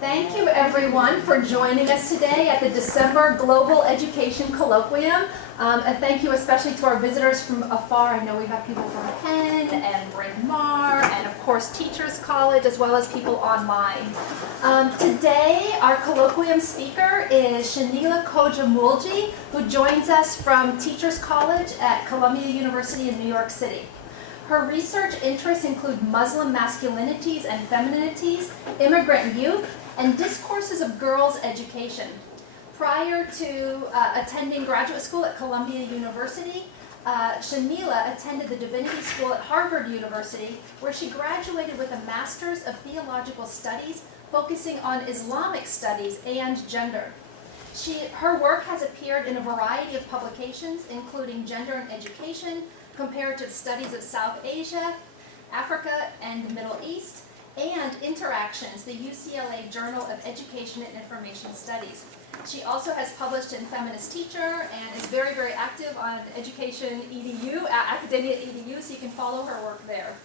Thank you, everyone, for joining us today at the December Global Education Colloquium. And thank you especially to our visitors from afar. I know we have people from Penn and Bryn Mawr and, of course, Teachers College, as well as people online. Today, our colloquium speaker is Shanila Kojamulji, who joins us from Teachers College at Columbia University in New York City. Her research interests include Muslim masculinities and femininities, immigrant youth, and discourses of girls' education. Prior to attending graduate school at Columbia University, Shanila attended the Divinity School at Harvard University, where she graduated with a Master's of Theological Studies focusing on Islamic studies and gender. Her work has appeared in a variety of publications, including Gender and Education, Comparative Studies of South Asia, Africa, and the Middle East, and Interactions, the UCLA Journal of Education and Information Studies. She also has published in Feminist Teacher and is very, very active on Education EDU, Academia EDU, so you can follow her work there.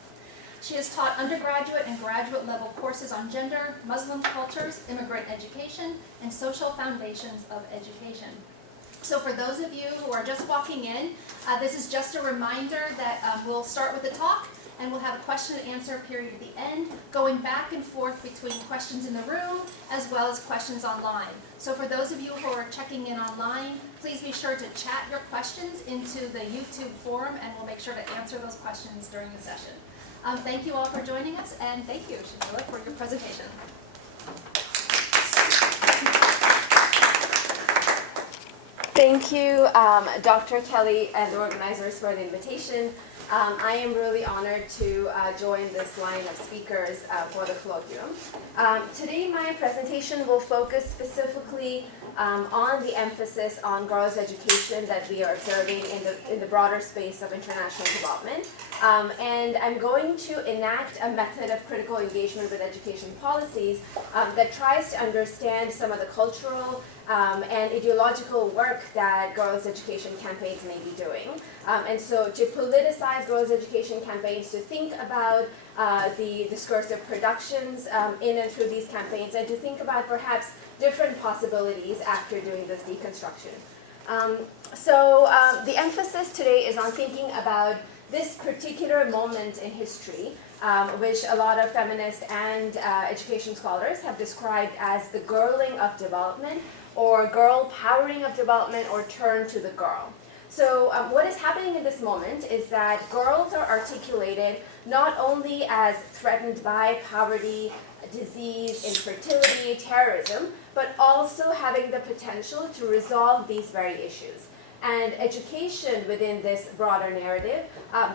She has taught undergraduate and graduate level courses on gender, Muslim cultures, immigrant education, and social foundations of education. So for those of you who are just walking in, this is just a reminder that we'll start with the talk, and we'll have a question and answer period at the end, going back and forth between questions in the room as well as questions online. So for those of you who are checking in online, please be sure to chat your questions into the YouTube forum, and we'll make sure to answer those questions during the session. Thank you all for joining us, and thank you, Shanila, for your presentation. Thank you, Dr. Kelly and the organizers for the invitation. I am really honored to join this line of speakers for the colloquium. Today my presentation will focus specifically on the emphasis on girls' education that we are observing in the broader space of international development. And I'm going to enact a method of critical engagement with education policies that tries to understand some of the cultural and ideological work that girls' education campaigns may be doing. And so to politicize girls' education campaigns, to think about the discursive productions in and through these campaigns, and to think about perhaps different possibilities after doing this deconstruction. So the emphasis today is on thinking about this particular moment in history, which a lot of feminist and education scholars have described as the girling of development, or girl powering of development, or turn to the girl. So what is happening in this moment is that girls are articulated not only as threatened by poverty, disease, infertility, terrorism, but also having the potential to resolve these very issues. And education within this broader narrative,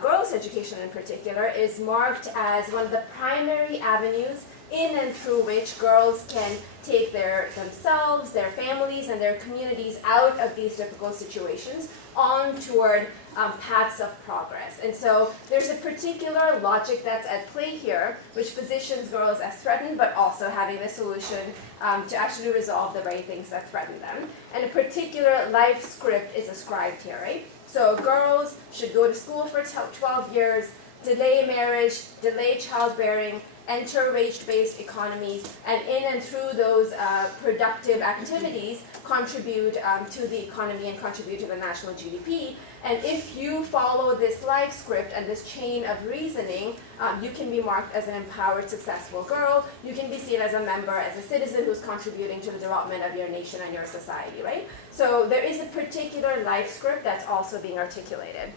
girls' education in particular, is marked as one of the primary avenues in and through which girls can take themselves, their families, and their communities out of these difficult situations on toward paths of progress. And so there's a particular logic that's at play here, which positions girls as threatened, but also having the solution to actually resolve the very things that threaten them. And a particular life script is ascribed here, right? So girls should go to school for 12 years, delay marriage, delay childbearing, enter wage-based economies, and in and through those productive activities contribute to the economy and contribute to the national GDP. And if you follow this life script and this chain of reasoning, you can be marked as an empowered, successful girl. You can be seen as a member, as a citizen who's contributing to the development of your nation and your society, right? So there is a particular life script that's also being articulated.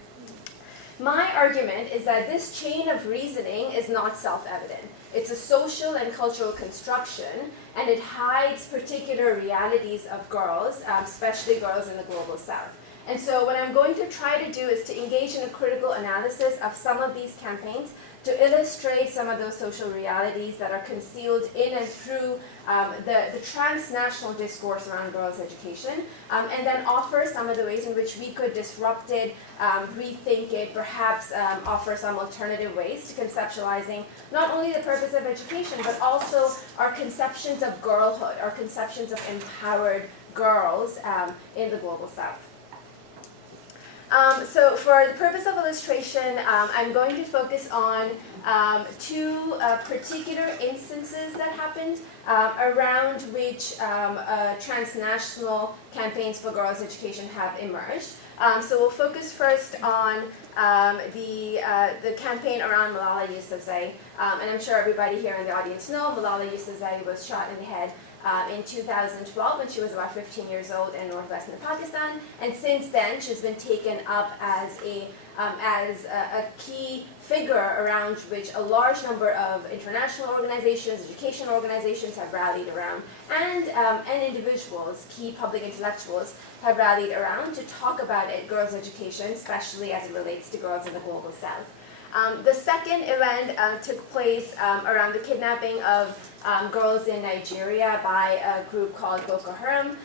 My argument is that this chain of reasoning is not self-evident. It's a social and cultural construction, and it hides particular realities of girls, especially girls in the global south. And so what I'm going to try to do is to engage in a critical analysis of some of these campaigns to illustrate some of those social realities that are concealed in and through the transnational discourse around girls' education, and then offer some of the ways in which we could disrupt it, rethink it, perhaps offer some alternative ways to conceptualizing not only the purpose of education, but also our conceptions of girlhood, our conceptions of empowered girls in the global south. So for the purpose of illustration, I'm going to focus on two particular instances that happened around which transnational campaigns for girls' education have emerged. So we'll focus first on the campaign around Malala Yousufzai, and I'm sure everybody here in the audience know Malala Yousufzai was shot in the head in 2012 when she was about 15 years old in northwestern Pakistan, and since then she's been taken up as a key figure around which a large number of international organizations, education organizations have rallied around, and individuals, key public intellectuals, have rallied around to talk about girls' education, especially as it relates to girls in the global south. The second event took place around the kidnapping of girls in Nigeria by a group called Boko Haram.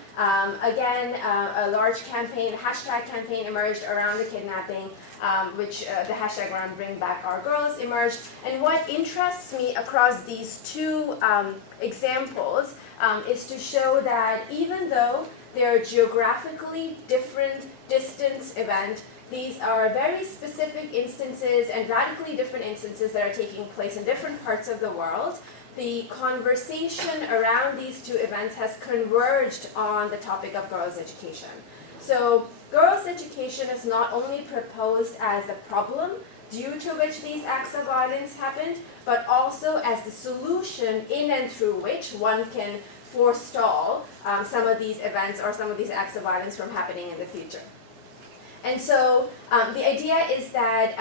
Again, a large campaign, hashtag campaign emerged around the kidnapping, which the hashtag around Bring Back Our Girls emerged. And what interests me across these two examples is to show that even though they're geographically different distance events, these are very specific instances and radically different instances that are taking place in different parts of the world. The conversation around these two events has converged on the topic of girls' education. So girls' education is not only proposed as the problem due to which these acts of violence happened, but also as the solution in and through which one can forestall some of these events or some of these acts of violence from happening in the future. And so the idea is that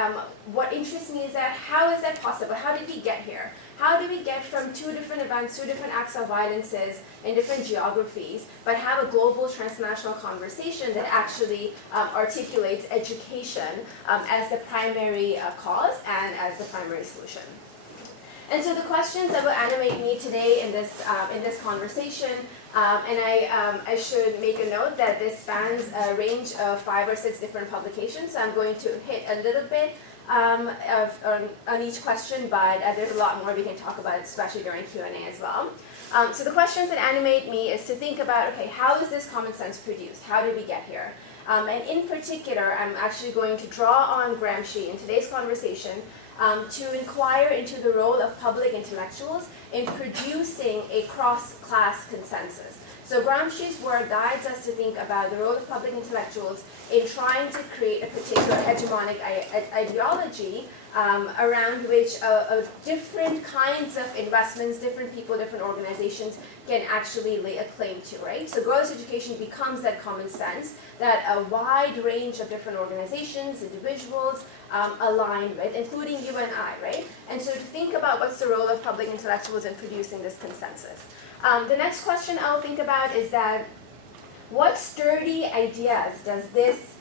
what interests me is that how is that possible? How did we get here? How do we get from two different events, two different acts of violences in different geographies, but have a global transnational conversation that actually articulates education as the primary cause and as the primary solution? And so the questions that will animate me today in this conversation, and I should make a note that this spans a range of 5 or 6 different publications, so I'm going to hit a little bit on each question, but there's a lot more we can talk about, especially during Q&A as well. So the questions that animate me is to think about, okay, how is this common sense produced? How did we get here? And in particular, I'm actually going to draw on Gramsci in today's conversation to inquire into the role of public intellectuals in producing a cross-class consensus. So Gramsci's work guides us to think about the role of public intellectuals in trying to create a particular hegemonic ideology around which different kinds of investments, different people, different organizations can actually lay a claim to, right? So girls' education becomes that common sense that a wide range of different organizations, individuals align with, including you and I, right? And so to think about what's the role of public intellectuals in producing this consensus. The next question I'll think about is that what sturdy ideas does this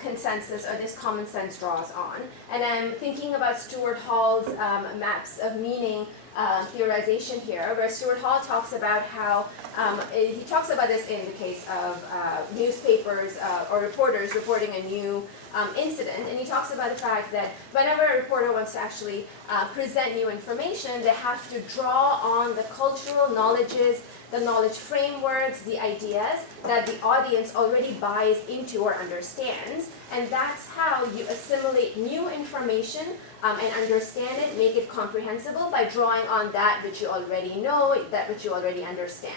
consensus or this common sense draws on? And I'm thinking about Stuart Hall's maps of meaning theorization here, where Stuart Hall talks about how, he talks about this in the case of newspapers or reporters reporting a new incident, and he talks about the fact that whenever a reporter wants to actually present new information, they have to draw on the cultural knowledges, the knowledge frameworks, the ideas that the audience already buys into or understands, and that's how you assimilate new information and understand it, make it comprehensible by drawing on that which you already know, that which you already understand.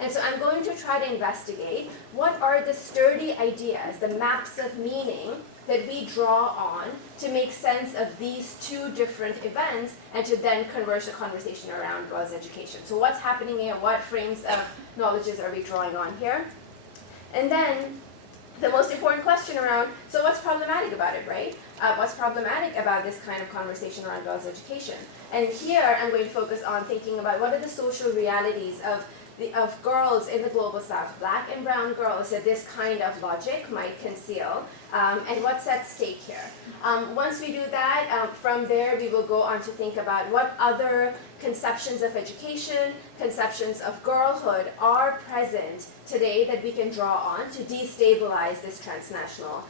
And so I'm going to try to investigate what are the sturdy ideas, the maps of meaning that we draw on to make sense of these two different events and to then converge the conversation around girls' education. So what's happening here? What frames of knowledges are we drawing on here? And then the most important question around, so what's problematic about it, right? What's problematic about this kind of conversation around girls' education? And here I'm going to focus on thinking about what are the social realities of girls in the global south, black and brown girls, that this kind of logic might conceal, and what's at stake here. Once we do that, from there we will go on to think about what other conceptions of education, conceptions of girlhood are present today that we can draw on to destabilize this transnational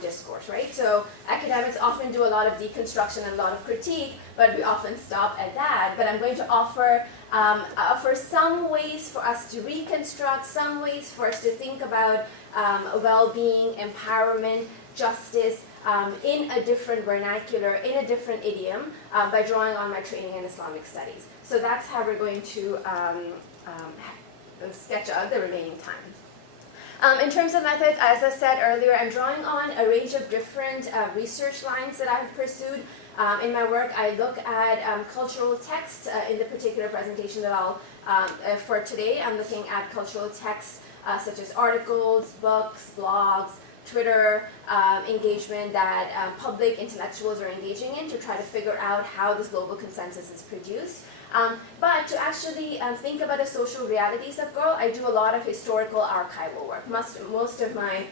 discourse, right? So academics often do a lot of deconstruction and a lot of critique, but we often stop at that. But I'm going to offer some ways for us to reconstruct, some ways for us to think about well-being, empowerment, justice in a different vernacular, in a different idiom, by drawing on my training in Islamic studies. So that's how we're going to sketch out the remaining time. In terms of methods, as I said earlier, I'm drawing on a range of different research lines that I've pursued. In my work, I look at cultural text. In the particular presentation that I'll, for today, I'm looking at cultural text such as articles, books, blogs, Twitter engagement that public intellectuals are engaging in to try to figure out how this global consensus is produced. But to actually think about the social realities of girl, I do a lot of historical archival work. Most of my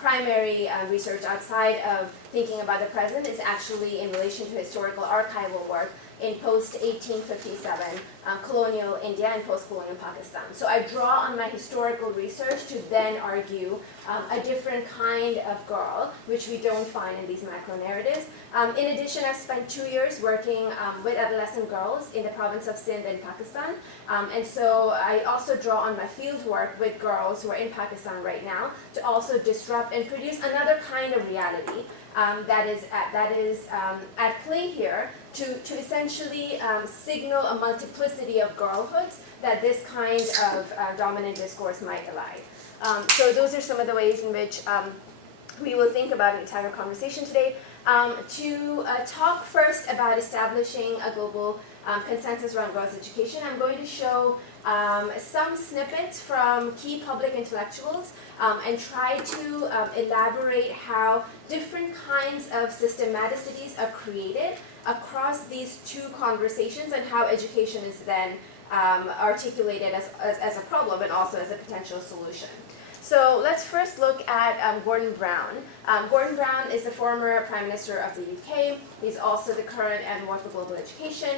primary research outside of thinking about the present is actually in relation to historical archival work in post-1857 colonial India and post-colonial Pakistan. So I draw on my historical research to then argue a different kind of girl, which we don't find in these macro narratives. In addition, I've spent 2 years working with adolescent girls in the province of Sindh in Pakistan. And so I also draw on my field work with girls who are in Pakistan right now to also disrupt and produce another kind of reality that is at play here to essentially signal a multiplicity of girlhoods that this kind of dominant discourse might ally. So those are some of the ways in which we will think about an entire conversation today. To talk first about establishing a global consensus around girls' education, I'm going to show some snippets from key public intellectuals and try to elaborate how different kinds of systematicities are created across these two conversations and how education is then articulated as a problem and also as a potential solution. So let's first look at Gordon Brown. Gordon Brown is the former Prime Minister of the UK. He's also the current envoy for global education.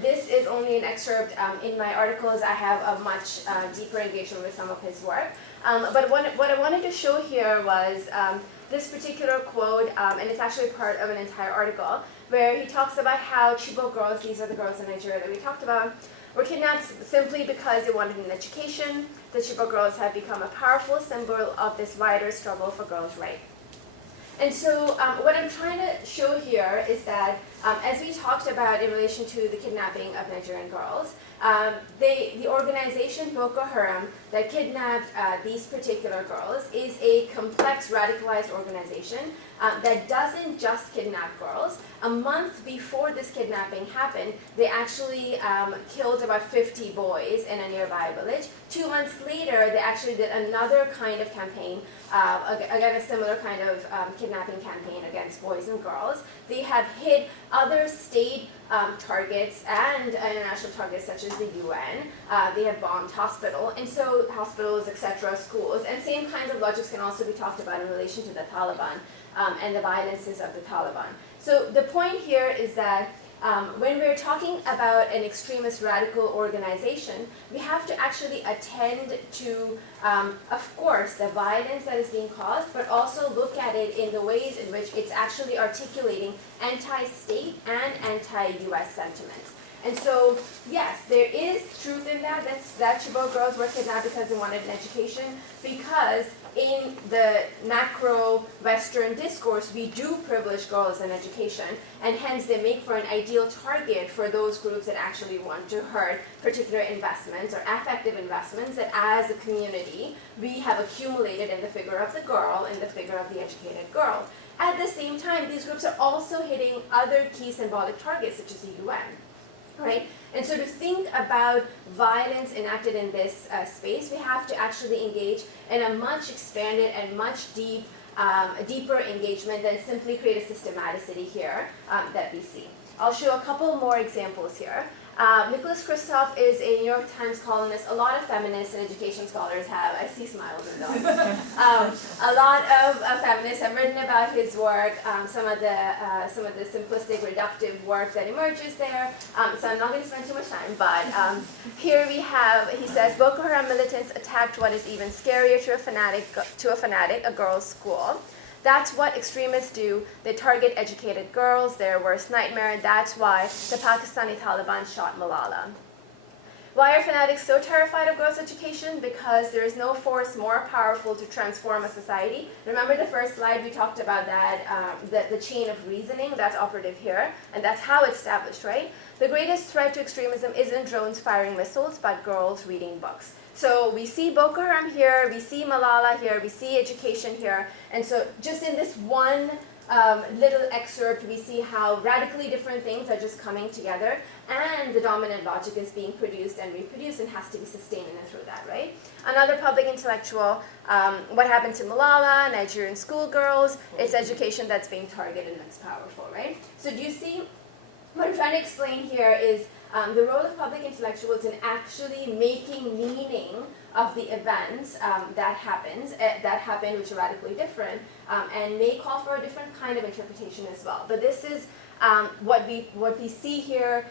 This is only an excerpt. In my articles, I have a much deeper engagement with some of his work. But what I wanted to show here was this particular quote, and it's actually part of an entire article, where he talks about how Chibok girls, these are the girls in Nigeria that we talked about, were kidnapped simply because they wanted an education. The Chibok girls have become a powerful symbol of this wider struggle for girls' rights. And so what I'm trying to show here is that as we talked about in relation to the kidnapping of Nigerian girls, the organization Boko Haram that kidnapped these particular girls is a complex, radicalized organization that doesn't just kidnap girls. A month before this kidnapping happened, they actually killed about 50 boys in a nearby village. 2 months later, they actually did another kind of campaign, again a similar kind of kidnapping campaign against boys and girls. They have hit other state targets and international targets such as the UN. They have bombed hospitals, etc., schools, and same kinds of logics can also be talked about in relation to the Taliban and the violences of the Taliban. So the point here is that when we're talking about an extremist radical organization, we have to actually attend to, of course, the violence that is being caused, but also look at it in the ways in which it's actually articulating anti-state and anti-US sentiments. And so, yes, there is truth in that Chibok girls were kidnapped because they wanted an education, because in the macro Western discourse, we do privilege girls in education, and hence they make for an ideal target for those groups that actually want to hurt particular investments or affective investments that as a community we have accumulated in the figure of the girl, in the figure of the educated girl. At the same time, these groups are also hitting other key symbolic targets such as the UN. Right? And so to think about violence enacted in this space, we have to actually engage in a much expanded and much deeper engagement than simply create a systematicity here that we see. I'll show a couple more examples here. Nicholas Kristof is a New York Times columnist. A lot of feminists and education scholars have. I see smiles in those. A lot of feminists have written about his work. Some of the simplistic, reductive work that emerges there. So I'm not going to spend too much time. But here we have. He says Boko Haram militants attacked what is even scarier to a fanatic, a girls' school. That's what extremists do. They target educated girls, their worst nightmare. That's why the Pakistani Taliban shot Malala. Why are fanatics so terrified of girls' education? Because there is no force more powerful to transform a society. Remember the first slide, we talked about that, the chain of reasoning, that's operative here, and that's how it's established, right? The greatest threat to extremism isn't drones firing missiles, but girls reading books. So we see Boko Haram here, we see Malala here, we see education here, and so just in this one little excerpt, we see how radically different things are just coming together, and the dominant logic is being produced and reproduced and has to be sustained in and through that, right? Another public intellectual, what happened to Malala, Nigerian schoolgirls, it's education that's being targeted and it's powerful, right? So do you see, what I'm trying to explain here is the role of public intellectuals in actually making meaning of the events that happened, which are radically different, and may call for a different kind of interpretation as well. But this is what we see here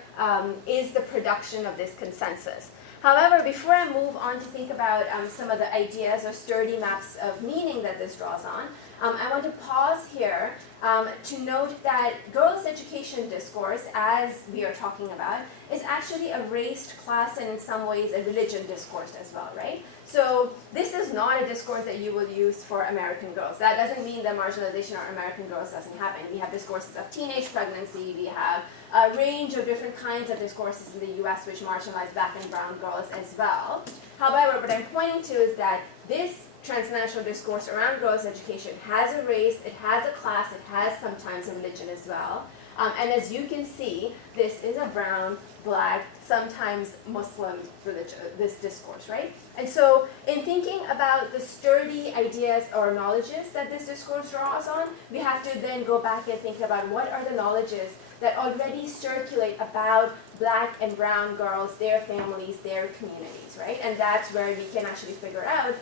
is the production of this consensus. However, before I move on to think about some of the ideas or sturdy maps of meaning that this draws on, I want to pause here to note that girls' education discourse, as we are talking about, is actually a race, class, and in some ways a religion discourse as well, right? So this is not a discourse that you will use for American girls. That doesn't mean that marginalization of American girls doesn't happen. We have discourses of teenage pregnancy, we have a range of different kinds of discourses in the US which marginalize black and brown girls as well. However, what I'm pointing to is that this transnational discourse around girls' education has a race, it has a class, it has sometimes a religion as well. And as you can see, this is a brown, black, sometimes Muslim religion, this discourse, right? And so in thinking about the sturdy ideas or knowledges that this discourse draws on, we have to then go back and think about what are the knowledges that already circulate about black and brown girls, their families, their communities, right? And that's where we can actually figure out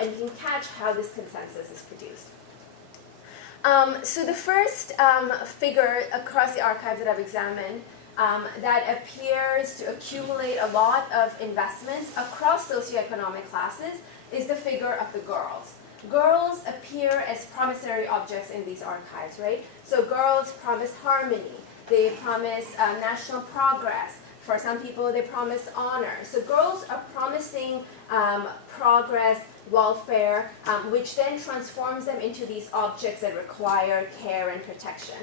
and we can catch how this consensus is produced. So the first figure across the archives that I've examined that appears to accumulate a lot of investments across socioeconomic classes is the figure of the girls. Girls appear as promissory objects in these archives, right? So girls promise harmony, they promise national progress. For some people, they promise honor. So girls are promising progress, welfare, which then transforms them into these objects that require care and protection.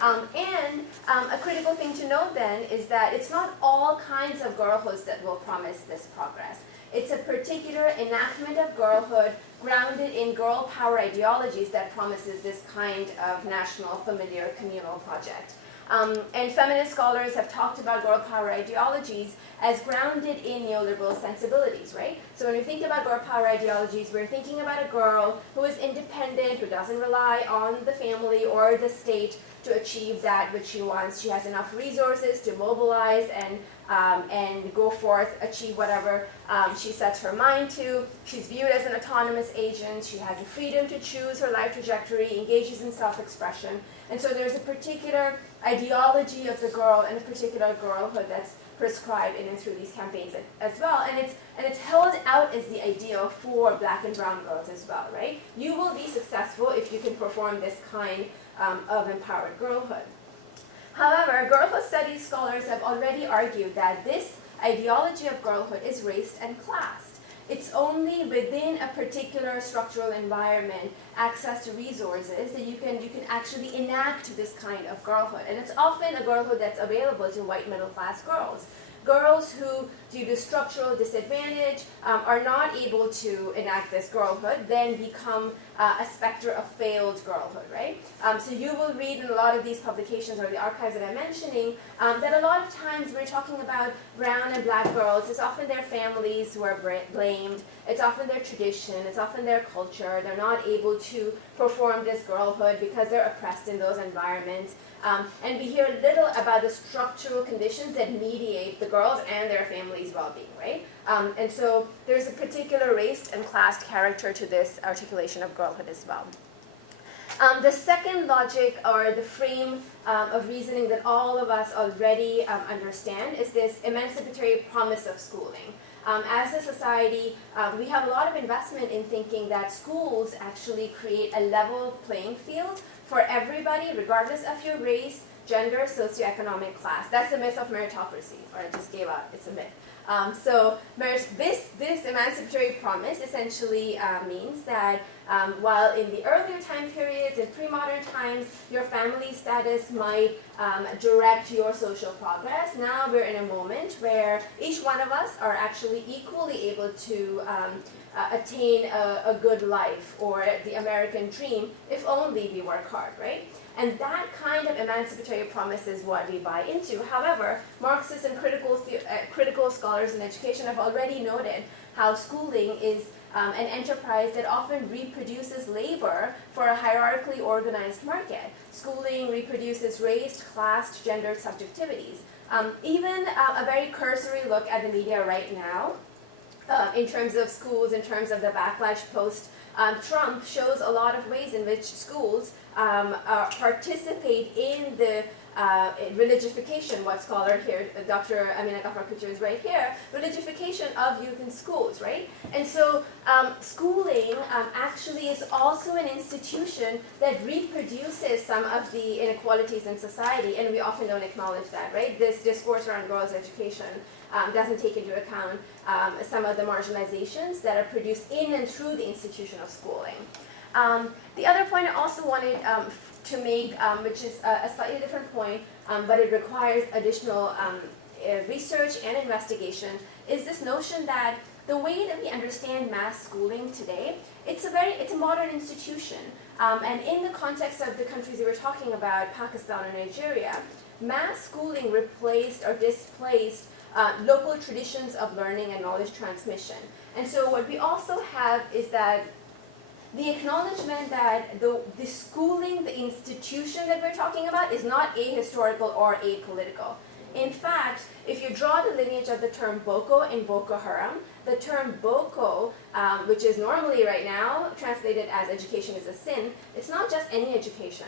And a critical thing to note then is that it's not all kinds of girlhoods that will promise this progress. It's a particular enactment of girlhood grounded in girl power ideologies that promises this kind of national, familiar, communal project. And feminist scholars have talked about girl power ideologies as grounded in neoliberal sensibilities, right? So when we think about girl power ideologies, we're thinking about a girl who is independent, who doesn't rely on the family or the state to achieve that which she wants. She has enough resources to mobilize and go forth, achieve whatever she sets her mind to. She's viewed as an autonomous agent. She has the freedom to choose her life trajectory, engages in self-expression. And so there's a particular ideology of the girl and a particular girlhood that's prescribed in and through these campaigns as well. And it's held out as the ideal for black and brown girls as well, right? You will be successful if you can perform this kind of empowered girlhood. However, girlhood studies scholars have already argued that this ideology of girlhood is raced and classed. It's only within a particular structural environment, access to resources, that you can actually enact this kind of girlhood. And it's often a girlhood that's available to white middle class girls. Girls who, due to structural disadvantage, are not able to enact this girlhood, then become a specter of failed girlhood, right? So you will read in a lot of these publications or the archives that I'm mentioning that a lot of times we're talking about brown and black girls. It's often their families who are blamed. It's often their tradition. It's often their culture. They're not able to perform this girlhood because they're oppressed in those environments. And we hear little about the structural conditions that mediate the girls and their families' well-being, right? And so there's a particular race and class character to this articulation of girlhood as well. The second logic or the frame of reasoning that all of us already understand is this emancipatory promise of schooling. As a society, we have a lot of investment in thinking that schools actually create a level playing field for everybody, regardless of your race, gender, socioeconomic class. That's the myth of meritocracy, or I just gave up, it's a myth. So this emancipatory promise essentially means that while in the earlier time periods, in pre-modern times, your family status might direct your social progress, now we're in a moment where each one of us are actually equally able to attain a good life or the American dream if only we work hard, right? And that kind of emancipatory promise is what we buy into. However, Marxists and critical scholars in education have already noted how schooling is an enterprise that often reproduces labor for a hierarchically organized market. Schooling reproduces race, class, gender subjectivities. Even a very cursory look at the media right now, in terms of schools, in terms of the backlash post Trump, shows a lot of ways in which schools participate in the religification, what scholar here, Dr. Amina Gafar-Kucher is right here, religification of youth in schools, right? And so schooling actually is also an institution that reproduces some of the inequalities in society, and we often don't acknowledge that, right? This discourse around girls' education doesn't take into account some of the marginalizations that are produced in and through the institution of schooling. The other point I also wanted to make, which is a slightly different point, but it requires additional research and investigation, is this notion that the way that we understand mass schooling today, it's a modern institution. And in the context of the countries we were talking about, Pakistan and Nigeria, mass schooling replaced or displaced local traditions of learning and knowledge transmission. And so what we also have is that the acknowledgement that the schooling, the institution that we're talking about, is not ahistorical or apolitical. In fact, if you draw the lineage of the term Boko in Boko Haram, the term Boko, which is normally right now translated as education is a sin, it's not just any education.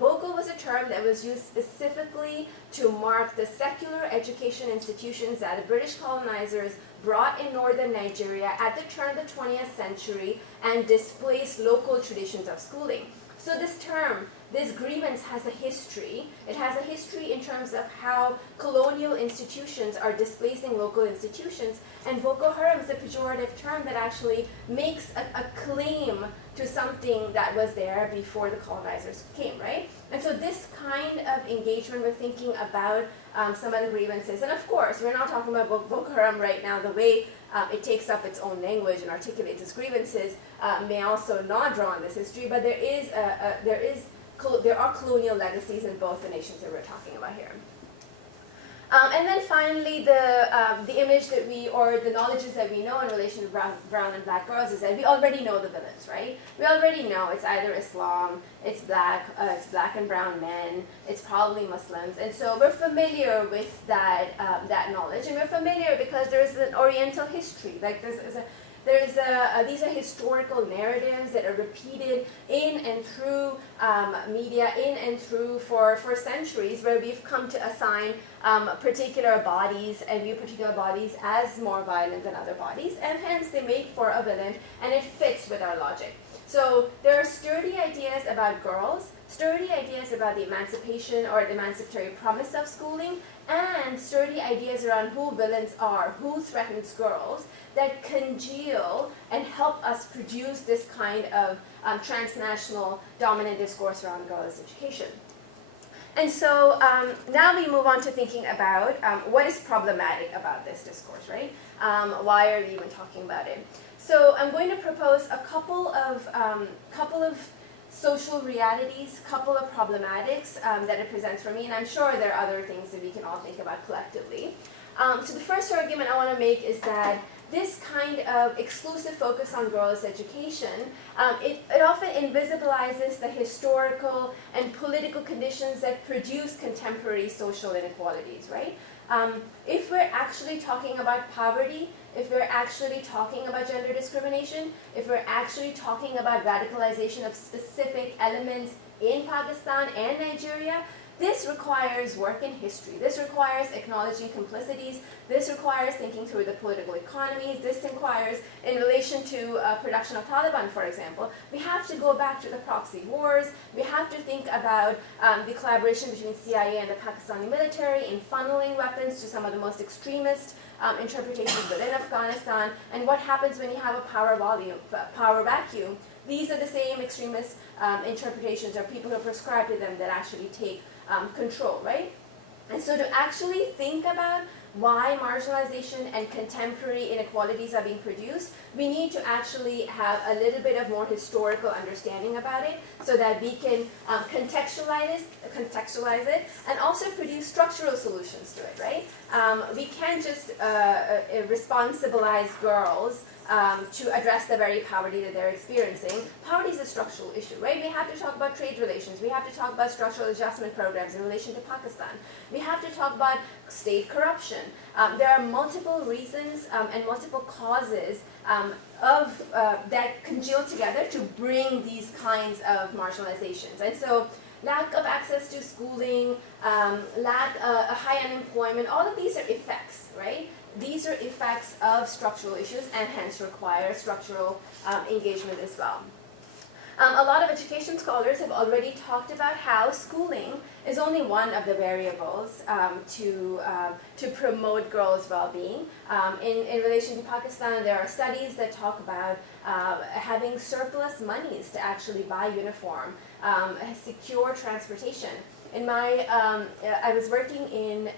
Boko was a term that was used specifically to mark the secular education institutions that the British colonizers brought in northern Nigeria at the turn of the 20th century and displaced local traditions of schooling. So this term, this grievance has a history. It has a history in terms of how colonial institutions are displacing local institutions, and Boko Haram is a pejorative term that actually makes a claim to something that was there before the colonizers came, right? And so this kind of engagement with thinking about some of the grievances, and of course, we're not talking about Boko Haram right now, the way it takes up its own language and articulates its grievances may also not draw on this history, but there are colonial legacies in both the nations that we're talking about here. And then finally, the image that or the knowledges that we know in relation to brown and black girls is that we already know the villains, right? We already know it's either Islam, it's black and brown men, it's probably Muslims, and so we're familiar with that knowledge, and we're familiar because there's an Oriental history, like these are historical narratives that are repeated in and through media, in and through for centuries, where we've come to assign particular bodies and view particular bodies as more violent than other bodies, and hence they make for a villain, and it fits with our logic. So there are sturdy ideas about girls, sturdy ideas about the emancipation or the emancipatory promise of schooling, and sturdy ideas around who villains are, who threatens girls, that congeal and help us produce this kind of transnational dominant discourse around girls' education. And so now we move on to thinking about what is problematic about this discourse, right? Why are we even talking about it? So I'm going to propose a couple of social realities, couple of problematics that it presents for me, and I'm sure there are other things that we can all think about collectively. So the first argument I want to make is that this kind of exclusive focus on girls' education, it often invisibilizes the historical and political conditions that produce contemporary social inequalities, right? If we're actually talking about poverty, if we're actually talking about gender discrimination, if we're actually talking about radicalization of specific elements in Pakistan and Nigeria, this requires work in history. This requires acknowledging complicities. This requires thinking through the political economies. This requires, in relation to production of Taliban, for example, we have to go back to the proxy wars. We have to think about the collaboration between CIA and the Pakistani military in funneling weapons to some of the most extremist interpretations within Afghanistan, and what happens when you have a power vacuum. These are the same extremist interpretations or people who prescribe to them that actually take control, right? And so to actually think about why marginalization and contemporary inequalities are being produced, we need to actually have a little bit of more historical understanding about it so that we can contextualize it and also produce structural solutions to it, right? We can't just responsibilize girls to address the very poverty that they're experiencing. Poverty is a structural issue, right? We have to talk about trade relations. We have to talk about structural adjustment programs in relation to Pakistan. We have to talk about state corruption. There are multiple reasons and multiple causes that congeal together to bring these kinds of marginalizations. And so lack of access to schooling, high unemployment, all of these are effects, right? These are effects of structural issues and hence require structural engagement as well. A lot of education scholars have already talked about how schooling is only one of the variables to promote girls' well-being. In relation to Pakistan, there are studies that talk about having surplus monies to actually buy uniform, secure transportation. I was working in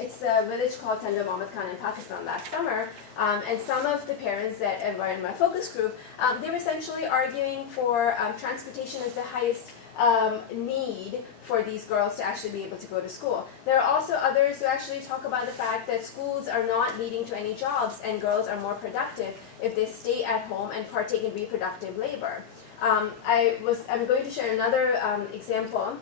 it's a village called Tanja Mohammed Khan in Pakistan last summer, and some of the parents that were in my focus group, they were essentially arguing for transportation as the highest need for these girls to actually be able to go to school. There are also others who actually talk about the fact that schools are not leading to any jobs and girls are more productive if they stay at home and partake in reproductive labor. I'm going to share another example.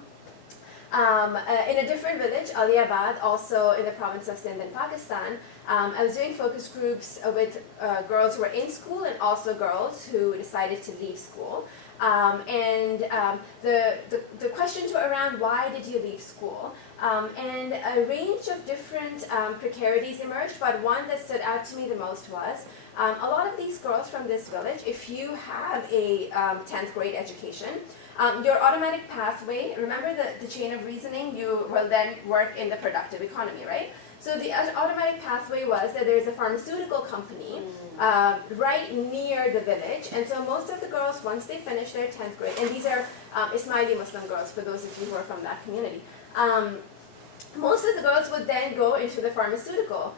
In a different village, Aliabad, also in the province of Sindh in Pakistan, I was doing focus groups with girls who were in school and also girls who decided to leave school. The questions were around why did you leave school? And a range of different precarities emerged, but one that stood out to me the most was a lot of these girls from this village, if you have a 10th grade education, your automatic pathway, remember the chain of reasoning, you will then work in the productive economy, right? So the automatic pathway was that there's a pharmaceutical company right near the village, and so most of the girls, once they finish their 10th grade, and these are Ismaili Muslim girls, for those of you who are from that community, most of the girls would then go into the pharmaceutical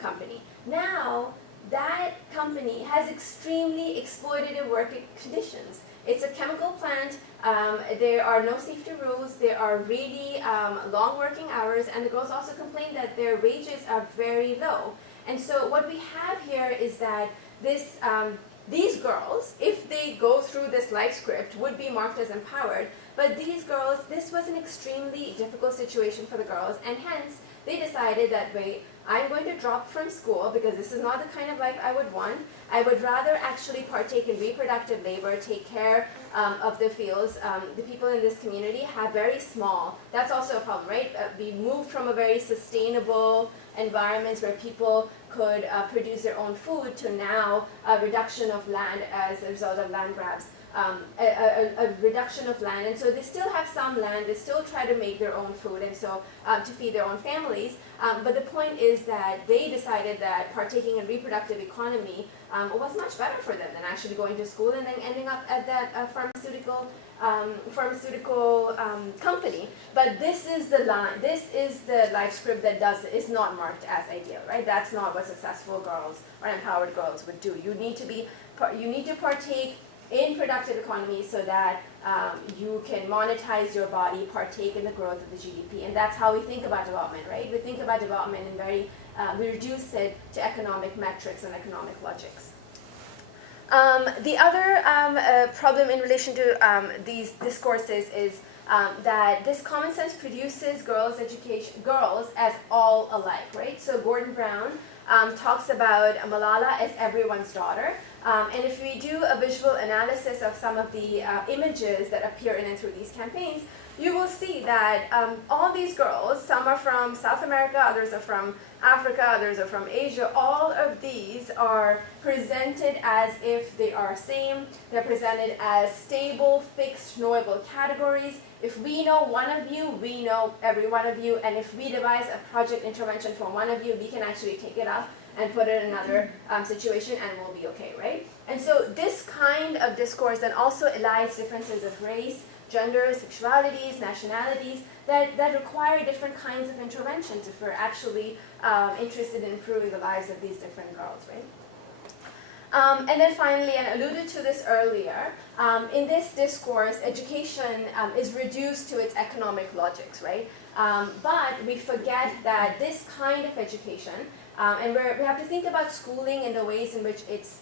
company. Now, that company has extremely exploitative working conditions. It's a chemical plant, there are no safety rules, there are really long working hours, and the girls also complain that their wages are very low. And so what we have here is that these girls, if they go through this life script, would be marked as empowered, but these girls, this was an extremely difficult situation for the girls, and hence they decided that, wait, I'm going to drop from school because this is not the kind of life I would want. I would rather actually partake in reproductive labor, take care of the fields. The people in this community have very small, that's also a problem, right? We moved from a very sustainable environments where people could produce their own food to now a reduction of land as a result of land grabs. A reduction of land, and so they still have some land, they still try to make their own food, and so to feed their own families, but the point is that they decided that partaking in reproductive economy was much better for them than actually going to school and then ending up at that pharmaceutical company. But this is the line, this is the life script that is not marked as ideal, right? That's not what successful girls or empowered girls would do. You need to partake in productive economy so that you can monetize your body, partake in the growth of the GDP. And that's how we think about development, right? We think about development in we reduce it to economic metrics and economic logics. The other problem in relation to these discourses is that this common sense produces girls as all alike, right? So Gordon Brown talks about Malala as everyone's daughter. And if we do a visual analysis of some of the images that appear in and through these campaigns, you will see that all these girls, some are from South America, others are from Africa, others are from Asia, all of these are presented as if they are same. They're presented as stable, fixed, knowable categories. If we know one of you, we know every one of you, and if we devise a project intervention for one of you, we can actually take it up and put it in another situation and we'll be okay, right? And so this kind of discourse then also elides differences of race, gender, sexualities, nationalities that require different kinds of interventions if we're actually interested in improving the lives of these different girls, right? And then finally, and I alluded to this earlier, in this discourse, education is reduced to its economic logics, right? But we forget that this kind of education, and we have to think about schooling in the ways in which it's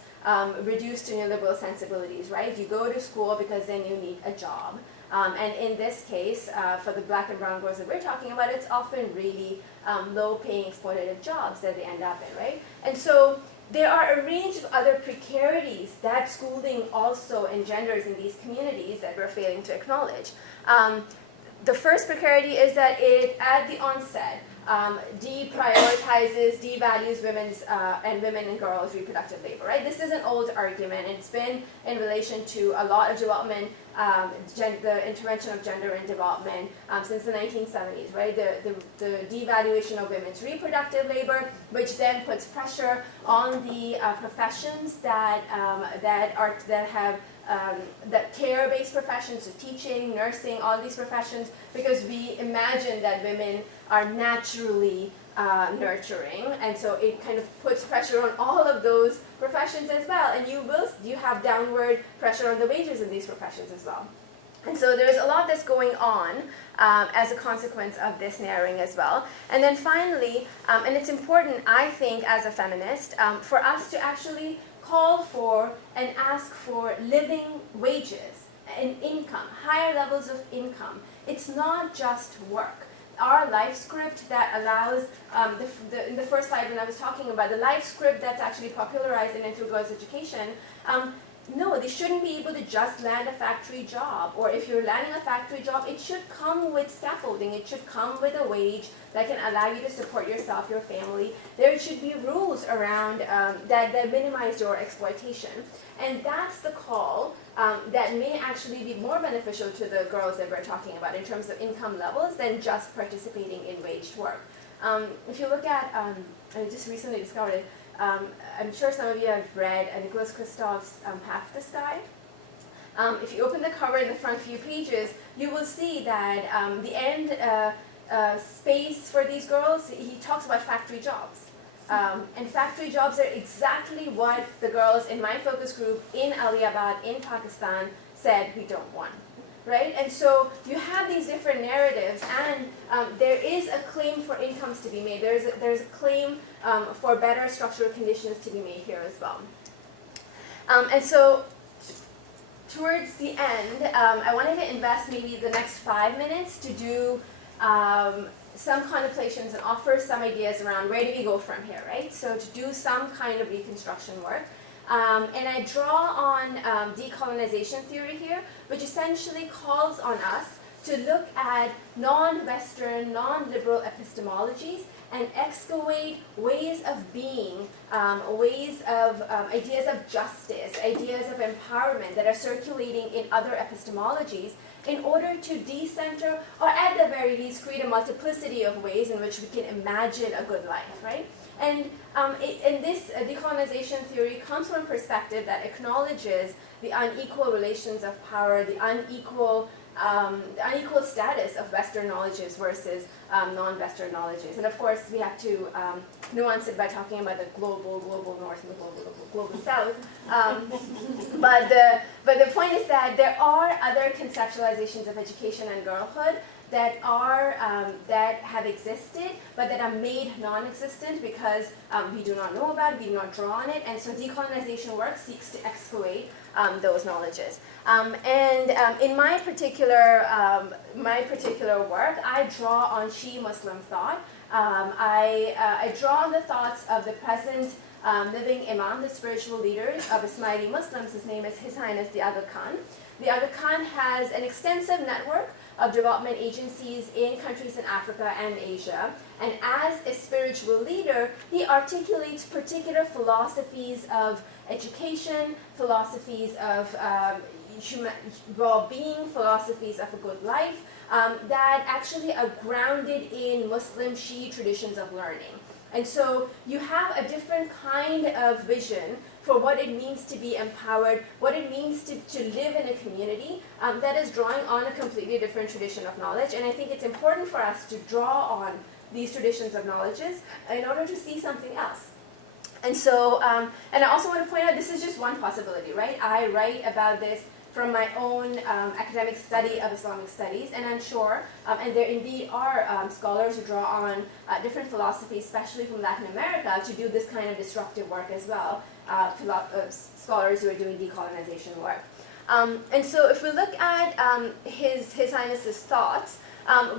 reduced to neoliberal sensibilities, right? You go to school because then you need a job. And in this case, for the black and brown girls that we're talking about, it's often really low-paying exploitative jobs that they end up in, right? And so there are a range of other precarities that schooling also engenders in these communities that we're failing to acknowledge. The first precarity is that it, at the onset, deprioritizes, devalues women's women and girls' reproductive labor, right? This is an old argument, and it's been in relation to a lot of development, the intervention of gender in development since the 1970s, right? The devaluation of women's reproductive labor, which then puts pressure on the professions that care-based professions, so teaching, nursing, all these professions, because we imagine that women are naturally nurturing, and so it kind of puts pressure on all of those professions as well, and you have downward pressure on the wages in these professions as well. And so there's a lot that's going on as a consequence of this narrowing as well. And then finally, and it's important, I think, as a feminist, for us to actually call for and ask for living wages and income, higher levels of income. It's not just work. Our life script that allows, in the first slide when I was talking about the life script that's actually popularized in and through girls' education, no, they shouldn't be able to just land a factory job. Or if you're landing a factory job, it should come with scaffolding. It should come with a wage that can allow you to support yourself, your family. There should be rules around that minimize your exploitation. And that's the call that may actually be more beneficial to the girls that we're talking about in terms of income levels than just participating in waged work. If you look at, I just recently discovered it, I'm sure some of you have read Nicholas Kristof's Half the Sky. If you open the cover in the front few pages, you will see that the end space for these girls, he talks about factory jobs. And factory jobs are exactly what the girls in my focus group in Aliabad, in Pakistan, said we don't want. Right? And so you have these different narratives, and there is a claim for incomes to be made. There's a claim for better structural conditions to be made here as well. And so towards the end, I wanted to invest maybe the next 5 minutes to do some contemplations and offer some ideas around where do we go from here, right? So to do some kind of reconstruction work. And I draw on decolonization theory here, which essentially calls on us to look at non-Western, non-liberal epistemologies and excavate ways of being, ways of ideas of justice, ideas of empowerment that are circulating in other epistemologies in order to decenter, or at the very least create a multiplicity of ways in which we can imagine a good life, right? And this decolonization theory comes from a perspective that acknowledges the unequal relations of power, the unequal status of Western knowledges versus non-Western knowledges. And of course, we have to nuance it by talking about the global North and the global South. But the point is that there are other conceptualizations of education and girlhood that have existed, but that are made non-existent because we do not know about it, we do not draw on it, and so decolonization work seeks to excavate those knowledges. In my particular work, I draw on Shia Muslim thought. I draw on the thoughts of the present living imam, the spiritual leader of Ismaili Muslims. His name is His Highness the Aga Khan. The Aga Khan has an extensive network of development agencies in countries in Africa and Asia. And as a spiritual leader, he articulates particular philosophies of education, philosophies of well-being, philosophies of a good life, that actually are grounded in Muslim Shi'i traditions of learning. And so you have a different kind of vision for what it means to be empowered, what it means to live in a community that is drawing on a completely different tradition of knowledge. And I think it's important for us to draw on these traditions of knowledges in order to see something else. And so, and I also want to point out, this is just one possibility, right? I write about this from my own academic study of Islamic studies, and I'm sure, and there indeed are scholars who draw on different philosophies, especially from Latin America, to do this kind of disruptive work as well, scholars who are doing decolonization work. And so if we look at His Highness's thoughts,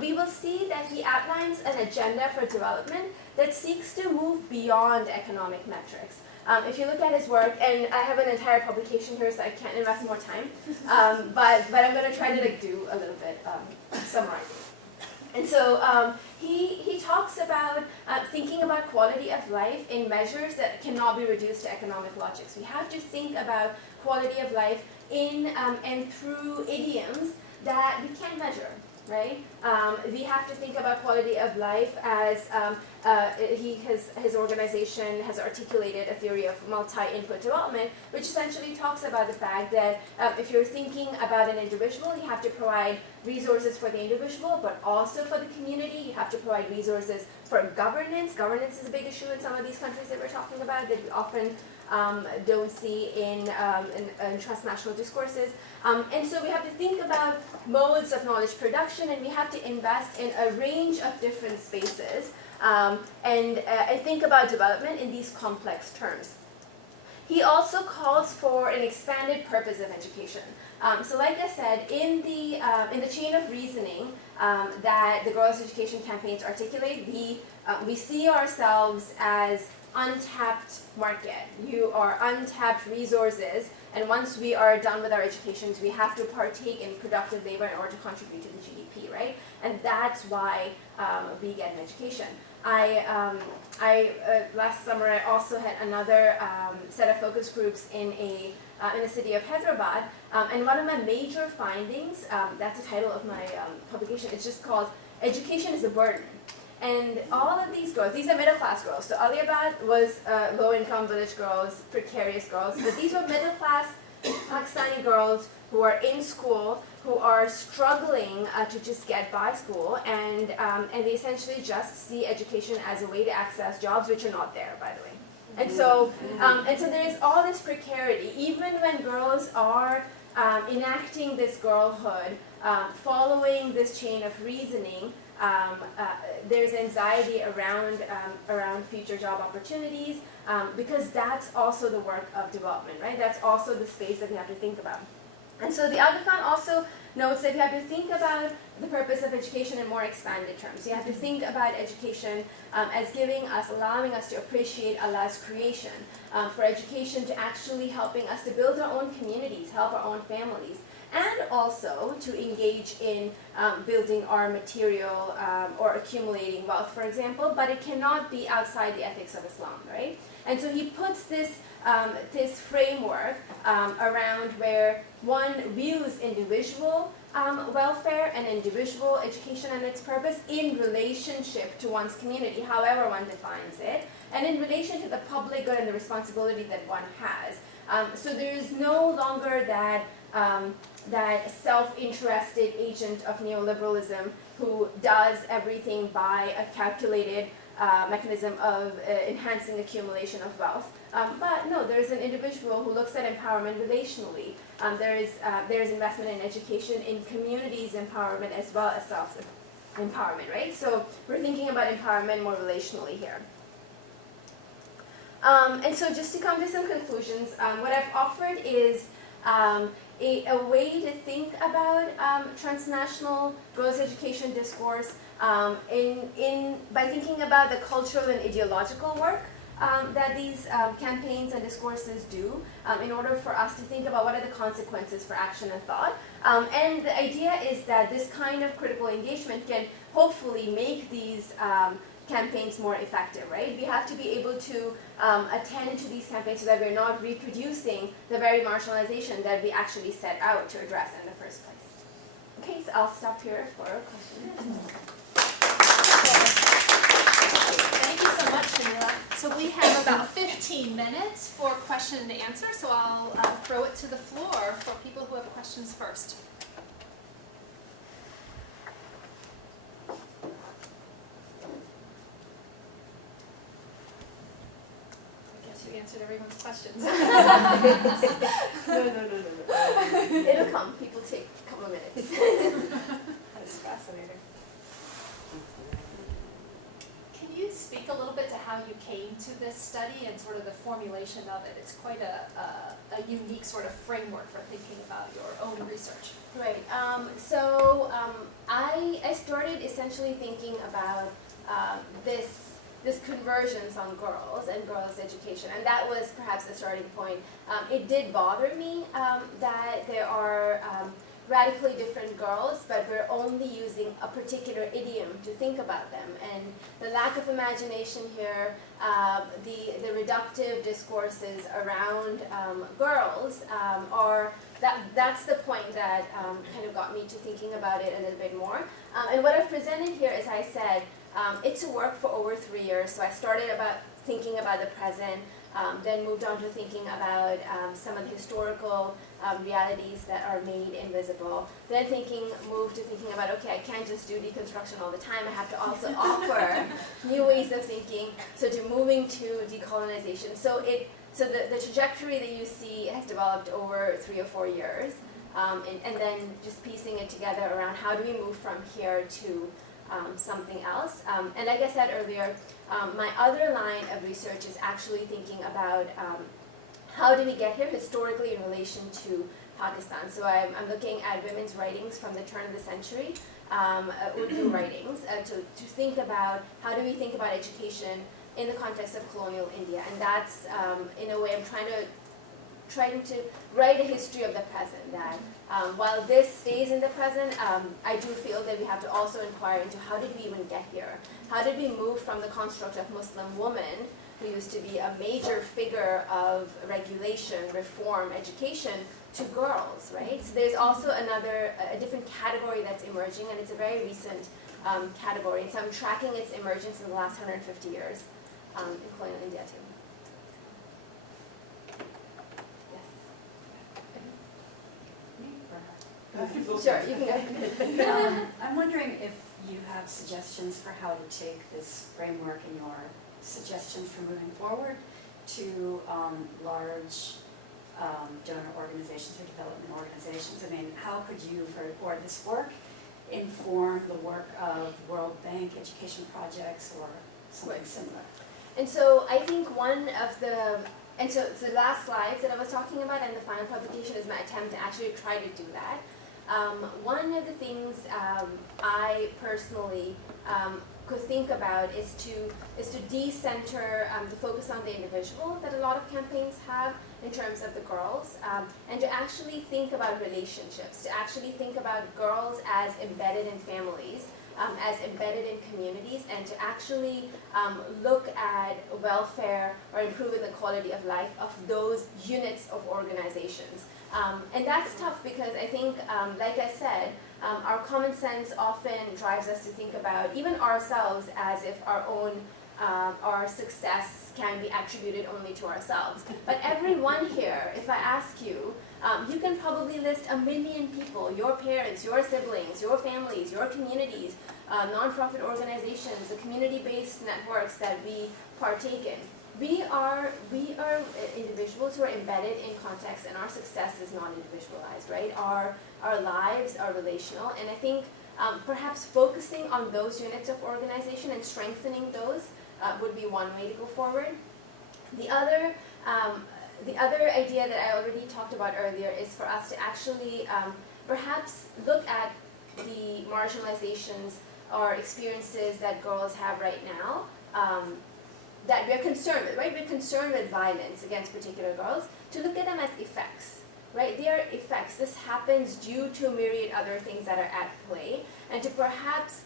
we will see that he outlines an agenda for development that seeks to move beyond economic metrics. If you look at his work, and I have an entire publication here, so I can't invest more time, but I'm going to try to do a little bit summarizing. And so he talks about thinking about quality of life in measures that cannot be reduced to economic logics. We have to think about quality of life in and through idioms that we can't measure. Right? We have to think about quality of life as his organization has articulated a theory of multi-input development, which essentially talks about the fact that if you're thinking about an individual, you have to provide resources for the individual, but also for the community. You have to provide resources for governance. Governance is a big issue in some of these countries that we're talking about that we often don't see in transnational discourses. And so we have to think about modes of knowledge production, and we have to invest in a range of different spaces and think about development in these complex terms. He also calls for an expanded purpose of education. So like I said, in the chain of reasoning that the Girls' Education campaigns articulate, we see ourselves as untapped market. You are untapped resources, and once we are done with our educations, we have to partake in productive labor in order to contribute to the GDP, right? And that's why we get an education. Last summer I also had another set of focus groups in the city of Hyderabad, and one of my major findings, that's the title of my publication, it's just called "Education is a Burden." And all of these girls, these are middle-class girls. So Aliabad was low-income village girls, precarious girls, but these were middle-class Pakistani girls who are in school, who are struggling to just get by school, and they essentially just see education as a way to access jobs which are not there, by the way. And so there is all this precarity, even when girls are enacting this girlhood, following this chain of reasoning. There's anxiety around future job opportunities because that's also the work of development, right? That's also the space that we have to think about. And so the Aga Khan also notes that you have to think about the purpose of education in more expanded terms. You have to think about education as allowing us to appreciate Allah's creation, for education to actually helping us to build our own communities, help our own families, and also to engage in building our material or accumulating wealth, for example, but it cannot be outside the ethics of Islam, right? And so he puts this framework around where one views individual welfare and individual education and its purpose in relationship to one's community, however one defines it, and in relation to the public good and the responsibility that one has. So there is no longer that self-interested agent of neoliberalism who does everything by a calculated mechanism of enhancing accumulation of wealth. But no, there's an individual who looks at empowerment relationally. There's investment in education, in communities empowerment as well as self-empowerment, right? So we're thinking about empowerment more relationally here. And so just to come to some conclusions, what I've offered is a way to think about transnational girls' education discourse by thinking about the cultural and ideological work that these campaigns and discourses do in order for us to think about what are the consequences for action and thought. And the idea is that this kind of critical engagement can hopefully make these campaigns more effective, right? We have to be able to attend to these campaigns so that we're not reproducing the very marginalization that we actually set out to address in the first place. Okay, so I'll stop here for questions. Thank you so much, Shamila. So we have about 15 minutes for question and answer, so I'll throw it to the floor for people who have questions first. I guess you answered everyone's questions. No. It'll come. People take a couple of minutes. That's fascinating. Can you speak a little bit to how you came to this study and sort of the formulation of it? It's quite a unique sort of framework for thinking about your own research. Right. I started essentially thinking about this convergence on girls and girls' education, and that was perhaps the starting point. It did bother me that there are radically different girls, but we're only using a particular idiom to think about them. And the lack of imagination here, the reductive discourses around girls that's the point that kind of got me to thinking about it a little bit more. And what I've presented here, as I said, it's a work for over 3 years. So I started thinking about the present, then moved on to thinking about some of the historical realities that are made invisible. Then moved to thinking about, okay, I can't just do deconstruction all the time. I have to also offer new ways of thinking. So to moving to decolonization. So the trajectory that you see has developed over 3 or 4 years, and then just piecing it together around how do we move from here to something else. And like I said earlier, my other line of research is actually thinking about how do we get here historically in relation to Pakistan. So I'm looking at women's writings from the turn of the century, Urdu writings, to think about how do we think about education in the context of colonial India. And that's, in a way, I'm trying to write a history of the present, that while this stays in the present, I do feel that we have to also inquire into how did we even get here? How did we move from the construct of Muslim woman, who used to be a major figure of regulation, reform, education, to girls, right? So there's also a different category that's emerging, and it's a very recent category. And so I'm tracking its emergence in the last 150 years in colonial India too. Sure, you can go. I'm wondering if you have suggestions for how to take this framework and your suggestions for moving forward to large donor organizations or development organizations. I mean, how could you, or this work, inform the work of World Bank education projects or something similar? And so I think so the last slides that I was talking about and the final publication is my attempt to actually try to do that. One of the things I personally could think about is to de-center the focus on the individual that a lot of campaigns have in terms of the girls, and to actually think about relationships, to actually think about girls as embedded in families, as embedded in communities, and to actually look at welfare or improving the quality of life of those units of organizations. And that's tough because I think, like I said, our common sense often drives us to think about even ourselves as if our success can be attributed only to ourselves. But everyone here, if I ask you, you can probably list 1 million people, your parents, your siblings, your families, your communities, nonprofit organizations, the community-based networks that we partake in. We are individuals who are embedded in context, and our success is not individualized, right? Our lives are relational, and I think perhaps focusing on those units of organization and strengthening those would be one way to go forward. The other idea that I already talked about earlier is for us to actually perhaps look at the marginalizations or experiences that girls have right now, that we're concerned with, right? We're concerned with violence against particular girls, to look at them as effects, right? They are effects. This happens due to a myriad other things that are at play, and to perhaps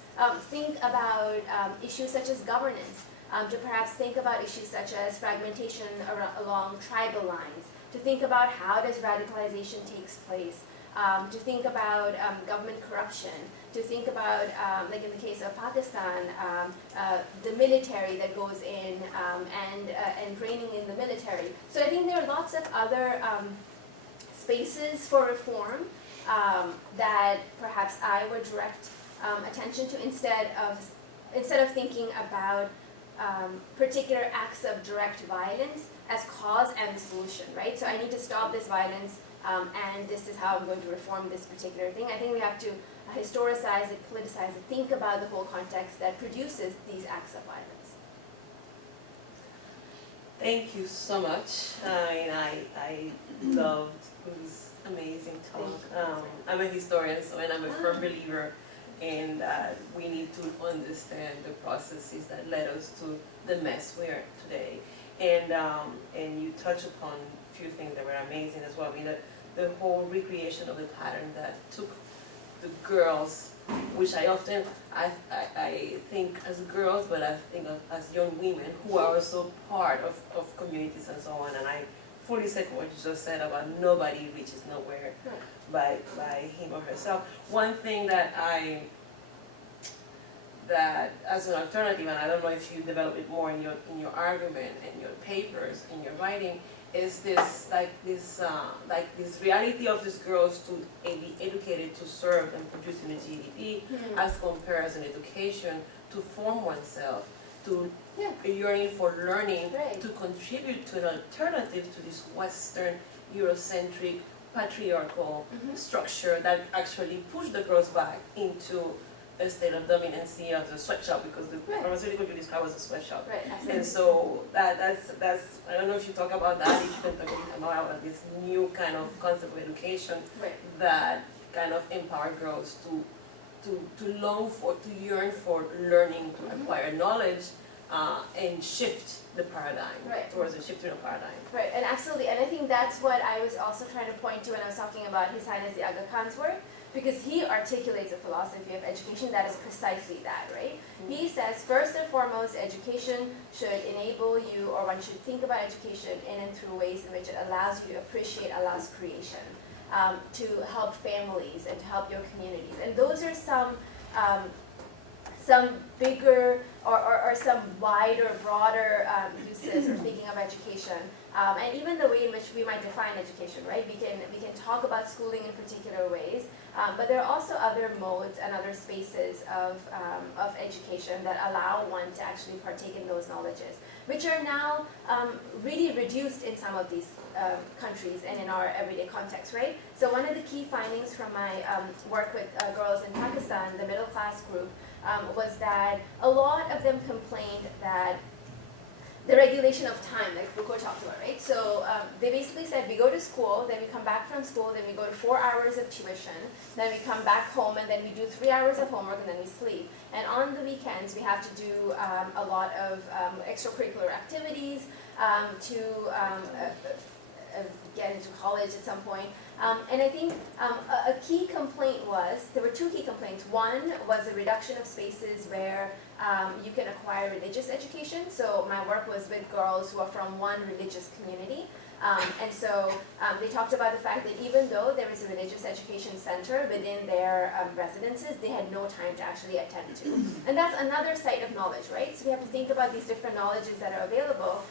think about issues such as governance, to perhaps think about issues such as fragmentation along tribal lines, to think about how does radicalization takes place, to think about government corruption, to think about, like in the case of Pakistan, the military that goes in and training in the military. So I think there are lots of other spaces for reform that perhaps I would direct attention to instead of thinking about particular acts of direct violence as cause and the solution, right? So I need to stop this violence, and this is how I'm going to reform this particular thing. I think we have to historicize it, politicize it, think about the whole context that produces these acts of violence. Thank you so much. I loved this amazing talk. I'm a historian, so and I'm a firm believer in that we need to understand the processes that led us to the mess we are today. And you touch upon a few things that were amazing as well. I mean, the whole recreation of the pattern that took the girls, which I often, I think as girls, but I think of as young women who are also part of communities and so on. And I fully second what you just said about nobody reaches nowhere by him or herself. One thing that as an alternative, and I don't know if you develop it more in your argument, in your papers, in your writing, is this this reality of these girls to be educated to serve and produce in the GDP, as compared as an education to form oneself, to a yearning for learning, to contribute to an alternative to this Western Eurocentric patriarchal structure that actually pushed the girls back into a state of dominancy of the sweatshop, because the pharmaceutical you described was a sweatshop. And so that's I don't know if you talk about that, if you can talk about this new kind of concept of education that kind of empower girls to long for, to yearn for learning, to acquire knowledge, and shift the paradigm towards a shift in the paradigm. Right, and absolutely, and I think that's what I was also trying to point to when I was talking about His Highness the Aga Khan's work, because he articulates a philosophy of education that is precisely that, right? He says, first and foremost, education should enable you, or one should think about education in and through ways in which it allows you to appreciate Allah's creation, to help families and to help your communities. And those are some bigger or some wider, broader uses or thinking of education, and even the way in which we might define education, right? We can talk about schooling in particular ways, but there are also other modes and other spaces of education that allow one to actually partake in those knowledges, which are now really reduced in some of these countries and in our everyday context, right? So one of the key findings from my work with girls in Pakistan, the middle class group, was that a lot of them complained that the regulation of time, like Foucault talked about, right? So they basically said we go to school, then we come back from school, then we go to 4 hours of tuition, then we come back home, and then we do 3 hours of homework, and then we sleep. And on the weekends, we have to do a lot of extracurricular activities to get into college at some point. And I think a key complaint was, there were two key complaints. One was a reduction of spaces where you can acquire religious education. So my work was with girls who are from one religious community. And so they talked about the fact that even though there is a religious education center within their residences, they had no time to actually attend to. And that's another site of knowledge, right? So we have to think about these different knowledges that are available,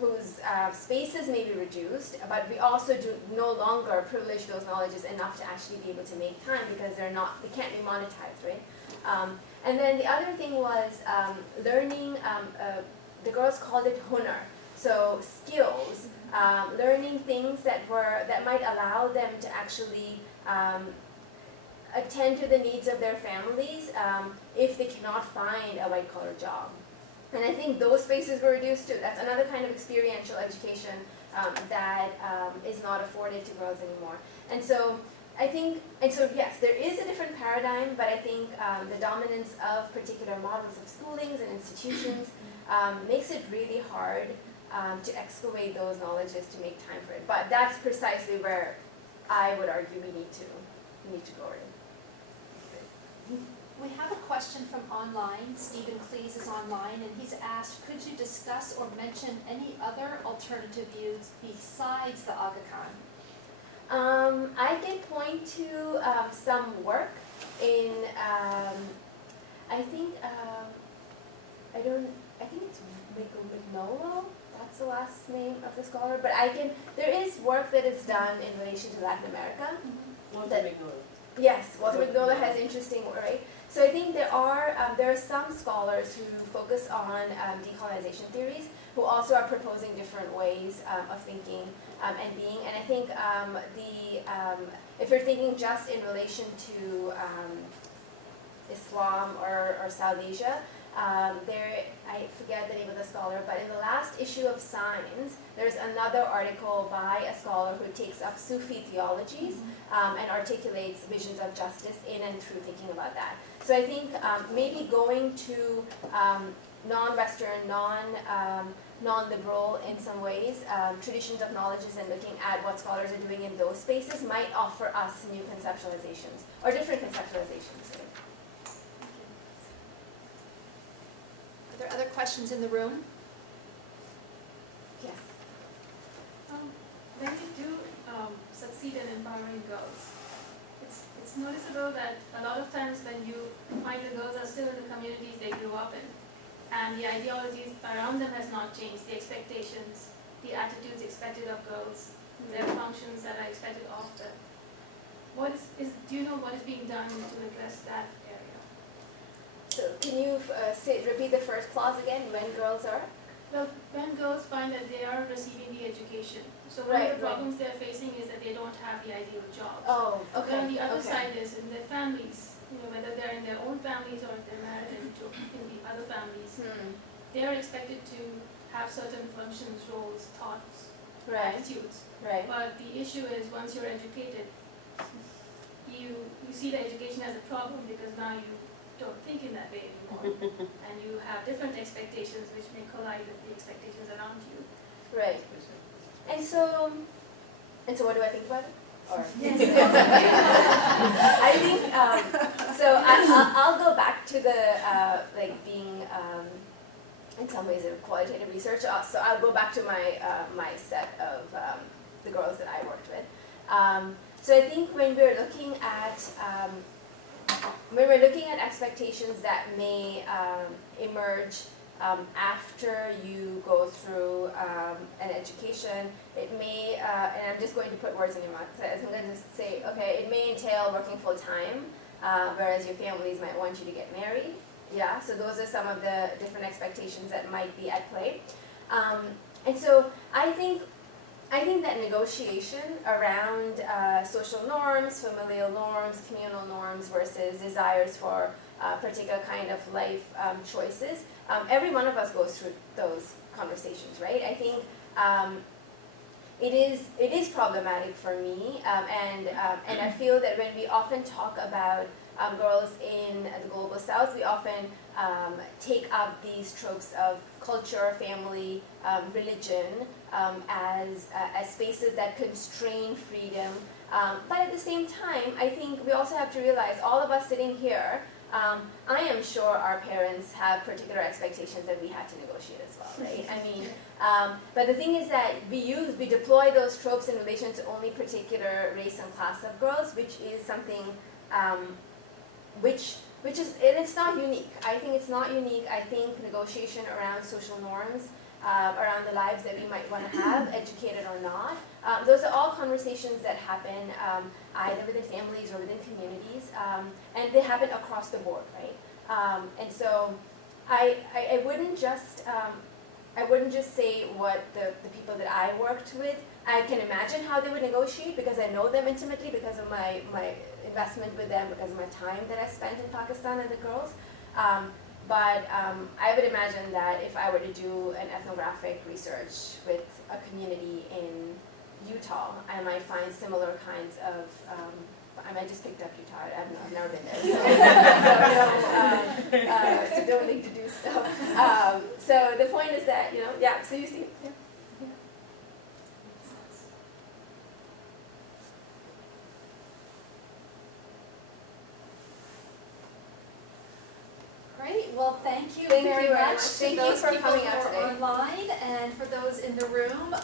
whose spaces may be reduced, but we also do no longer privilege those knowledges enough to actually be able to make time, because they can't be monetized, right? And then the other thing was learning, the girls called it hunar, so skills, learning things that might allow them to actually attend to the needs of their families if they cannot find a white-collar job. And I think those spaces were reduced too. That's another kind of experiential education that is not afforded to girls anymore. And so yes, there is a different paradigm, but I think the dominance of particular models of schoolings and institutions makes it really hard to excavate those knowledges to make time for it. But that's precisely where I would argue we need to go in. We have a question from online. Stephen Cleese is online, and he's asked, could you discuss or mention any other alternative views besides the Aga Khan? I can point to some work in, I think it's Mignolo, that's the last name of the scholar, but there is work that is done in relation to Latin America. Yes, Walter Mignola has interesting work, right? So I think there are some scholars who focus on decolonization theories who also are proposing different ways of thinking and being. And I think if you're thinking just in relation to Islam or South Asia, I forget the name of the scholar, but in the last issue of Signs, there's another article by a scholar who takes up Sufi theologies and articulates visions of justice in and through thinking about that. So I think maybe going to non-Western, non-liberal in some ways, traditions of knowledges and looking at what scholars are doing in those spaces might offer us new conceptualizations or different conceptualizations. Right? Are there other questions in the room? Yes. When you do succeed in empowering girls, it's noticeable that a lot of times when you find the girls are still in the communities they grew up in, and the ideologies around them has not changed, the expectations, the attitudes expected of girls, their functions that are expected of them. Do you know what is being done to address that area? So can you repeat the first clause again, when girls are? Well, when girls find that they are receiving the education, so one of the problems they're facing is that they don't have the ideal job. Oh, okay. Then the other side is in their families, whether they're in their own families or if they're married in the other families, they are expected to have certain functions, roles, thoughts, attitudes. Right. But the issue is once you're educated, you see the education as a problem because now you don't think in that way anymore, and you have different expectations which may collide with the expectations around you. Right. And so what do I think about it? Or I think so. I'll go back to the being in some ways a qualitative research. So I'll go back to my set of the girls that I worked with. So I think when we're looking at expectations that may emerge after you go through an education, it may, and I'm just going to put words in your mouth, so I'm going to say, okay, it may entail working full time, whereas your families might want you to get married. Yeah, so those are some of the different expectations that might be at play. And so I think that negotiation around social norms, familial norms, communal norms versus desires for particular kind of life choices, every one of us goes through those conversations, right? I think it is problematic for me, and I feel that when we often talk about girls in the global south, we often take up these tropes of culture, family, religion as spaces that constrain freedom. But at the same time, I think we also have to realize, all of us sitting here, I am sure our parents have particular expectations that we had to negotiate as well, right? I mean, but the thing is that we deploy those tropes in relation to only particular race and class of girls, which is something which is, and it's not unique. I think it's not unique. I think negotiation around social norms, around the lives that we might want to have, educated or not, those are all conversations that happen either within families or within communities, and they happen across the board, right? And so I wouldn't just say what the people that I worked with, I can imagine how they would negotiate because I know them intimately because of my investment with them, because of my time that I spent in Pakistan and the girls. But I would imagine that if I were to do an ethnographic research with a community in Utah, I might find similar kinds of I might just picked up guitar. I don't know. I've never been there. So don't need to do stuff. So the point is that, yeah. So you see. Yeah. Great, well, thank you Thank you very very much. much. To Thank you those for people coming who out are today. online, and for those in the room,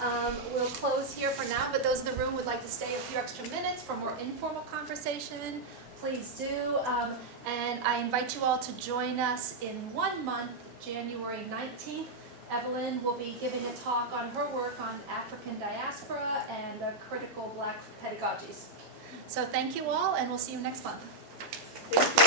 we'll close here for now, but those in the room would like to stay a few extra minutes for more informal conversation, please do. And I invite you all to join us in 1 month, January 19th. Evelyn will be giving a talk on her work on African diaspora and critical Black pedagogies. So thank you all, and we'll see you next month. Thank you.